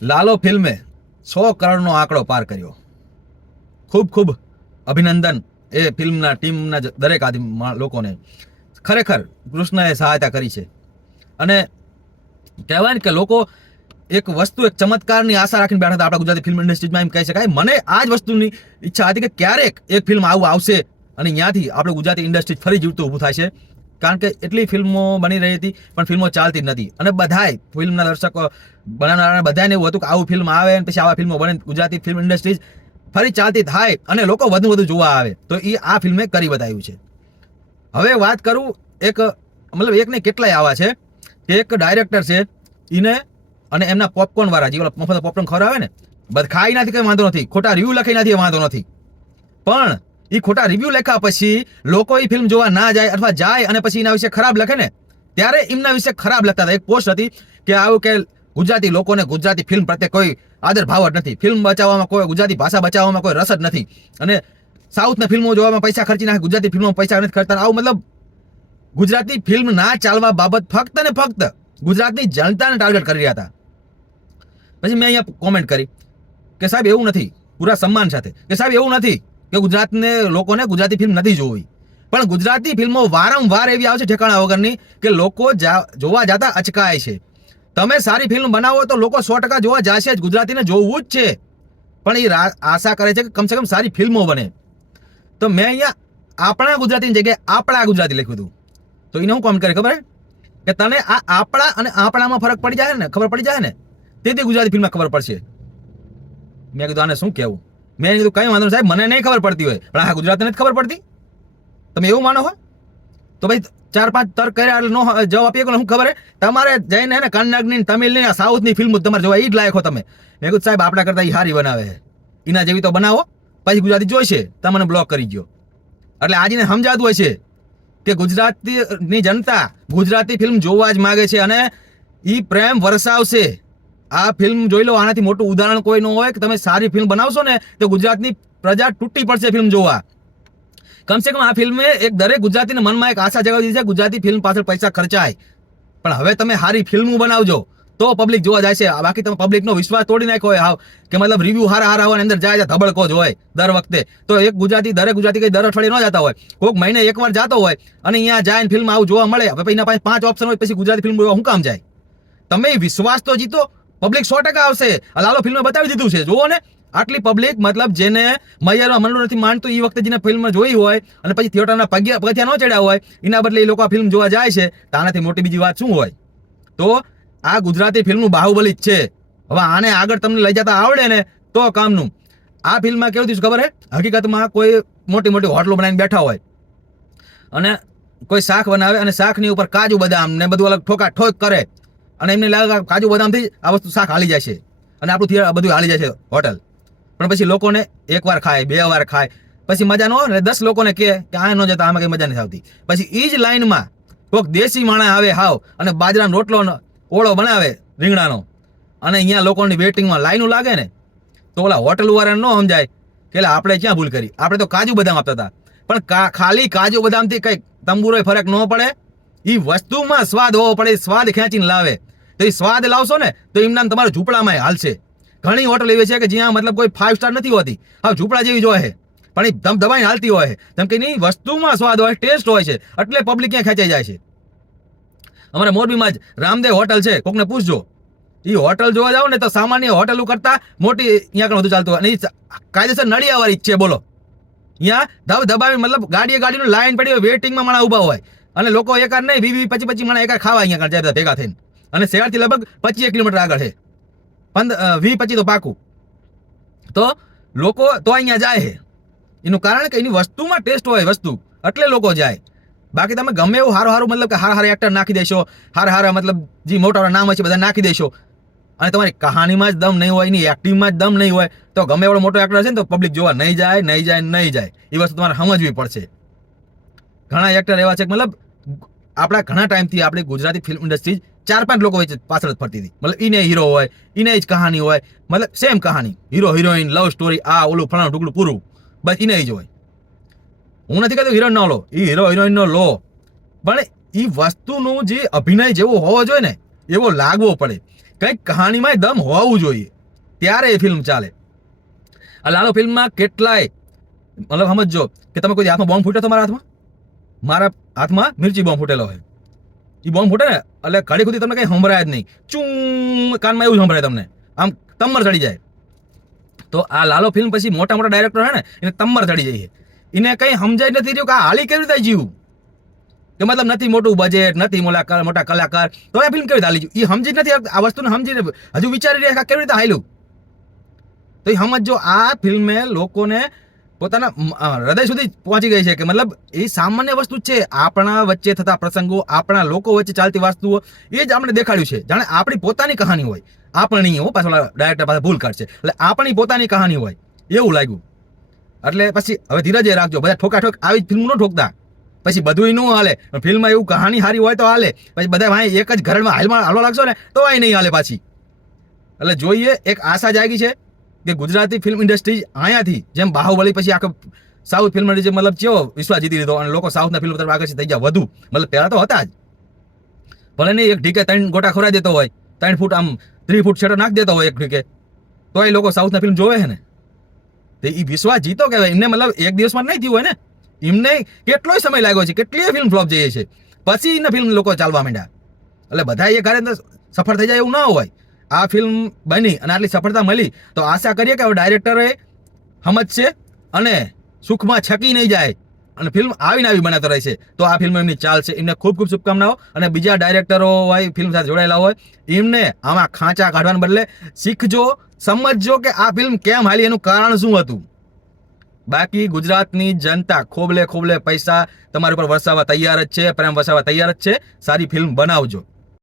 લાલો ફિલ્મે 100 કરોડનો આંકડો પાર કર્યો. ખૂબ ખૂબ અભિનંદન એ ફિલ્મના ટીમના દરેક લોકોને. ખરેખર કૃષ્ણએ સહાયતા કરી છે. અને કહેવાય ને કે લોકો એક વસ્તુ, એક ચમત્કારની આશા રાખીને બેઠા હતા આપણા ગુજરાતી ફિલ્મ ઇન્ડસ્ટ્રીમાં, એમ કહી શકાય. મને આ જ વસ્તુની ઈચ્છા હતી કે ક્યારેક એક ફિલ્મ આવું આવશે અને ત્યાંથી આપણું ગુજરાતી ઇન્ડસ્ટ્રી ફરી જીવતું ઊભું થાય છે. કારણ કે એટલી ફિલ્મો બની રહી હતી પણ ફિલ્મો ચાલતી જ નથી. અને બધાય ફિલ્મના દર્શકો બનાવનારા બધાને એવું હતું કે આવું ફિલ્મ આવે અને પછી આવા ફિલ્મો બને, ગુજરાતી ફિલ્મ ઇન્ડસ્ટ્રી ફરી ચાલતી થાય અને લોકો વધુ જોવા આવે. તો એ આ ફિલ્મે કરી બતાવ્યું છે. હવે વાત કરું એક, મતલબ એક ને કેટલાય આવા છે કે એક ડાયરેક્ટર છે, એને અને એમના પોપકોર્ન વાળા જે મફત પોપકોર્ન ખવડાવે ને, બધ ખાઈ નથી કઈ વાંધો નથી, ખોટા રિવ્યુ લખી નથી વાંધો નથી, પણ એ ખોટા રિવ્યુ લખ્યા પછી લોકો એ ફિલ્મ જોવા ના જાય અથવા જાય અને પછી એના વિશે ખરાબ લખે ને, ત્યારે એમના વિશે ખરાબ લખતા હતા. એક પોસ્ટ હતી કે આવું કે ગુજરાતી લોકોને ગુજરાતી ફિલ્મ પ્રત્યે કોઈ આદર ભાવ જ નથી, ફિલ્મ બચાવવામાં કોઈ, ગુજરાતી ભાષા બચાવવામાં કોઈ રસ જ નથી, અને સાઉથના ફિલ્મો જોવામાં પૈસા ખર્ચી નાખે, ગુજરાતી ફિલ્મોમાં પૈસા નથી ખર્ચતા. આવું મતલબ ગુજરાતી ફિલ્મ ના ચાલવા બાબત ફક્ત ને ફક્ત ગુજરાતની જનતાને ટાર્ગેટ કરી રહ્યા હતા. પછી મેં અહીંયા કોમેન્ટ કરી કે સાહેબ એવું નથી, પૂરા સન્માન સાથે, કે સાહેબ એવું નથી કે ગુજરાતને લોકોને ગુજરાતી ફિલ્મ નથી જોવી, પણ ગુજરાતી ફિલ્મો વારંવાર એવી આવે છે ઠેકાણા વગરની કે લોકો જોવા જતા અચકાય છે. તમે સારી ફિલ્મ બનાવો તો લોકો 100% જોવા જશે જ, ગુજરાતીને જોવું જ છે, પણ એ આશા કરે છે કે કમસે કમ સારી ફિલ્મો બને. તો મેં અહીંયા આપણા ગુજરાતીની જગ્યાએ આપણા ગુજરાતી લખ્યું હતું. તો એને હું કોમેન્ટ કરી ખબર કે તને આ આપણા અને આપણામાં ફરક પડી જાય ને, ખબર પડી જાય ને, તેથી ગુજરાતી ફિલ્મમાં ખબર પડશે. મેં કીધું આને શું કહેવું. મેં કીધું કઈ વાંધો સાહેબ, મને નહીં ખબર પડતી હોય પણ આ ગુજરાતીને જ ખબર પડતી, તમે એવું માનો હો તો ભાઈ 4-5 તર્ક કર્યા એટલે નો જવાબ આપીએ કે શું ખબર તમારે જઈને ને કન્નડની, તમિલની, સાઉથની ફિલ્મ તમારે જોવા એ જ લાયક હો તમે. મેં કીધું સાહેબ આપણા કરતા એ સારી બનાવે છે, એના જેવી તો બનાવો, પછી ગુજરાતી જોઈશે તમને બ્લોક કરી ગયો. એટલે આજને સમજાતું હોય છે કે ગુજરાતીની જનતા ગુજરાતી ફિલ્મ જોવા જ માગે છે અને એ પ્રેમ વરસાવશે. આ ફિલ્મ જોઈ લો, આનાથી મોટું ઉદાહરણ કોઈ ન હોય કે તમે સારી ફિલ્મ બનાવશો ને તો ગુજરાતની પ્રજા તૂટી પડશે ફિલ્મ જોવા. કમસે કમ આ ફિલ્મે એક દરેક ગુજરાતીના મનમાં એક આશા જગાવી દીધી છે, ગુજરાતી ફિલ્મ પાછળ પૈસા ખર્ચાય, પણ હવે તમે સારી ફિલ્મો બનાવજો તો પબ્લિક જોવા જાય છે. બાકી તમે પબ્લિકનો વિશ્વાસ તોડી નાખ્યો હોય હાવ, કે મતલબ રિવ્યુ હારા હોય અંદર જાય ધબડકો જ હોય દર વખતે. તો એક ગુજરાતી, દરેક ગુજરાતી કઈ દર અઠવાડિયે ન જતા હોય, કોઈક મહિને એકવાર જતો હોય અને અહીંયા જાય ફિલ્મ આવું જોવા મળે. હવે એના પાસે 5 ઓપ્શન હોય, પછી ગુજરાતી ફિલ્મ જોવા શું કામ જાય? તમે વિશ્વાસ તો જીતો, પબ્લિક 100% આવશે. લાલો ફિલ્મે બતાવી દીધું છે, જુઓ ને. આટલી પબ્લિક, મતલબ જેને મૈયારમાં મનડું નથી માનતું એ વખતે જેને ફિલ્મ જોઈ હોય અને પછી થિયેટરના પગથિયા ન ચડ્યા હોય, એના બદલે એ લોકો આ ફિલ્મ જોવા જાય છે, તો આનાથી મોટી બીજી વાત શું હોય? તો આ ગુજરાતી ફિલ્મનું બાહુબલી જ છે. હવે આને આગળ તમને લઈ જતા આવડે ને તો કામનું. આ ફિલ્મમાં કેવું થયું ખબર હે? હકીકતમાં કોઈ મોટી મોટી હોટલો બનાવીને બેઠા હોય અને કોઈ શાક બનાવે અને શાકની ઉપર કાજુ બદામ ને બધું અલગ ઠોકા ઠોક કરે અને એમને લાગે કાજુ બદામથી આ વસ્તુ શાક હાલી જાય છે અને આપણું થિયેટર બધું હાલી જાય છે હોટલ. પણ પછી લોકોને 1 વાર ખાય, 2 વાર ખાય, પછી મજા ન હોય ને 10 લોકોને કહે કે આ ન જતા, આમાં કઈ મજા નથી આવતી. પછી એ જ લાઈનમાં કોઈક દેશી માણસ આવે હાવ અને બાજરાનો રોટલો ઓળો બનાવે રીંગણાનો, અને અહીંયા લોકોની વેટિંગમાં લાઈનો લાગે ને, તો ઓલા હોટલ વાળાને ન સમજાય કે આપણે ક્યાં ભૂલ કરી, આપણે તો કાજુ બદામ આપતા હતા. પણ ખાલી કાજુ બદામથી કઈ તંબુરોય ફરક ન પડે. એ વસ્તુમાં સ્વાદ હોવો પડે, સ્વાદ ખેંચીને લાવે. તો એ સ્વાદ લાવશો ને તો એમના તમારા ઝૂંપડામાં હાલશે. ઘણી હોટલ એવી છે કે જ્યાં મતલબ કોઈ 5 સ્ટાર નથી હોતી, હવે ઝૂંપડા જેવી જ હોય, પણ એ દબાઈને હાલતી હોય, જેમ કે એની વસ્તુમાં સ્વાદ હોય, ટેસ્ટ હોય છે, એટલે પબ્લિક ક્યાં ખેંચાઈ જાય છે. અમારે મોરબીમાં જ રામદેવ હોટલ છે, કોકને પૂછજો. એ હોટલ જોવા જાવ ને તો સામાન્ય હોટલો કરતા મોટી અહીંયા આગળ વધુ ચાલતું હોય, અને એ કાયદેસર નળિયાવાળી જ છે. બોલો, અહીંયા દબાવી મતલબ ગાડીનું લાઈન પડી હોય, વેટિંગમાં માણસ ઉભા હોય અને લોકો એકાર નહીં 20-25 માણસ એકાર ખાવા અહીંયા આગળ જાય ભેગા થઈને. અને શહેરથી લગભગ 25 કિલોમીટર આગળ છે, 20-25 તો પાકું. તો લોકો તો અહીંયા જાય છે, એનું કારણ કે એની વસ્તુમાં ટેસ્ટ હોય વસ્તુ, એટલે લોકો જાય. બાકી તમે ગમે એવું હારું મતલબ કે હારા એક્ટર નાખી દેશો, હારા મતલબ જે મોટા નામ હોય છે બધા નાખી દેશો, અને તમારી કહાનીમાં જ દમ નહીં હોય, એની એક્ટિંગમાં જ દમ નહીં હોય, તો ગમે એવડો મોટો એક્ટર છે ને તો પબ્લિક જોવા નહીં જાય. એ વસ્તુ તમારે સમજવી પડશે. ઘણા એક્ટર એવા છે કે મતલબ આપણા ઘણા ટાઈમથી આપણી ગુજરાતી ફિલ્મ ઇન્ડસ્ટ્રી 4-5 લોકો વચ્ચે પાછળ જ ફરતી હતી. મતલબ એને હીરો હોય, એને જ કહાની હોય, મતલબ સેમ કહાની, હીરો હિરોઈન, લવ સ્ટોરી, આ ઓલું ફલાણું ઢુકડું પૂરું, બસ એને જ હોય. હું નથી કહેતો હિરોઈન ન લો, એ હીરો હિરોઈન નો લો, પણ એ વસ્તુનું જે અભિનય જેવો હોવો જોઈએ ને એવો લાગવો પડે. કંઈક કહાણીમાં દમ હોવું જોઈએ, ત્યારે એ ફિલ્મ ચાલે. આ લાલો ફિલ્મમાં કેટલાય મતલબ સમજો કે તમે કોઈ હાથમાં બોમ્બ ફૂટે તમારા હાથમાં, મારા હાથમાં મિર્ચી બોમ્બ ફૂટેલો હોય, એ બોમ્બ ફૂટે ને એટલે ઘડી સુધી તમને કંઈ સંભળાય જ નહીં, ચૂં કાનમાં એવું સંભળાય તમને, આમ તમ્મર ચડી જાય. તો આ લાલો ફિલ્મ પછી મોટા મોટા ડાયરેક્ટર હે ને એને તમ્મર ચડી જાય, એને કંઈ સમજાય નથી રહ્યું કે આ હાલી કેવી રીતે જીવું, કે મતલબ નથી મોટું બજેટ, નથી મોટા કલાકાર, તો એ ફિલ્મ કેવી રીતે હાલી જીવું એ સમજી જ નથી, આ વસ્તુને સમજીને હજુ વિચારી રહ્યા કેવી રીતે હાલ્યું. તો એ સમજો આ ફિલ્મે લોકોને પોતાના હૃદય સુધી પહોંચી ગઈ છે કે મતલબ એ સામાન્ય વસ્તુ છે, આપણા વચ્ચે થતા પ્રસંગો, આપણા લોકો વચ્ચે ચાલતી વસ્તુઓ એ જ આપણે દેખાડ્યું છે, જાણે આપણી પોતાની કહાની હોય, આપણી હો પાછળ ડાયરેક્ટર પાસે ભૂલ કાઢશે એટલે આપણી પોતાની કહાની હોય એવું લાગ્યું. એટલે પછી હવે ધીરજ રાખજો, બધા ઠોકાઠોક આવી ફિલ્મ ન ઠોકતા, પછી બધું ન હાલે. ફિલ્મમાં એવું કહાની સારી હોય તો હાલે, પછી બધા ભાઈ એક જ ઘરમાં હાલવા લાગશો ને તો આ નહીં હાલે પાછી. એટલે જોઈએ, એક આશા જાગી છે કે ગુજરાતી ફિલ્મ ઇન્ડસ્ટ્રી અહીંયાથી જેમ બાહુબલી પછી આખો સાઉથ ફિલ્મ જે મતલબ કેવો વિશ્વાસ જીતી લીધો અને લોકો સાઉથના ફિલ્મ તરફ આકર્ષિત થઈ ગયા વધુ, મતલબ પહેલા તો હતા જ, ભલે નહીં એક ઢીકે 3 ગોટા ખોરાઈ દેતો હોય, 3 ફૂટ આમ 3 ફૂટ શેડો નાખી દેતો હોય એક ઢીકે, તો એ લોકો સાઉથના ફિલ્મ જોવે છે ને, તો એ વિશ્વાસ જીતો કહેવાય. એમને મતલબ એક દિવસમાં નહીં થયું હોય ને, એમને કેટલોય સમય લાગ્યો છે, કેટલીય ફિલ્મ ફ્લોપ જઈએ છે, પછી એને ફિલ્મ લોકો ચાલવા માંડ્યા. એટલે બધા એ ઘરે સફળ થઈ જાય એવું ના હોય. આ ફિલ્મ બની અને આટલી સફળતા મળી તો આશા કરીએ કે હવે ડાયરેક્ટરે સમજશે અને સુખમાં છકી નહીં જાય અને ફિલ્મ આવીને આવી બનાવતો રહેશે, તો આ ફિલ્મ એમની ચાલશે. એમને ખૂબ ખૂબ શુભકામનાઓ. અને બીજા ડાયરેક્ટરો હોય ફિલ્મ સાથે જોડાયેલા હોય એમને આમાં ખાંચા કાઢવાને બદલે શીખજો, સમજજો કે આ ફિલ્મ કેમ હાલી, એનું કારણ શું હતું. બાકી ગુજરાતની જનતા ખોબલે ખોબલે પૈસા તમારી ઉપર વરસાવવા તૈયાર જ છે, પ્રેમ વરસાવવા તૈયાર જ છે. સારી ફિલ્મ બનાવજો.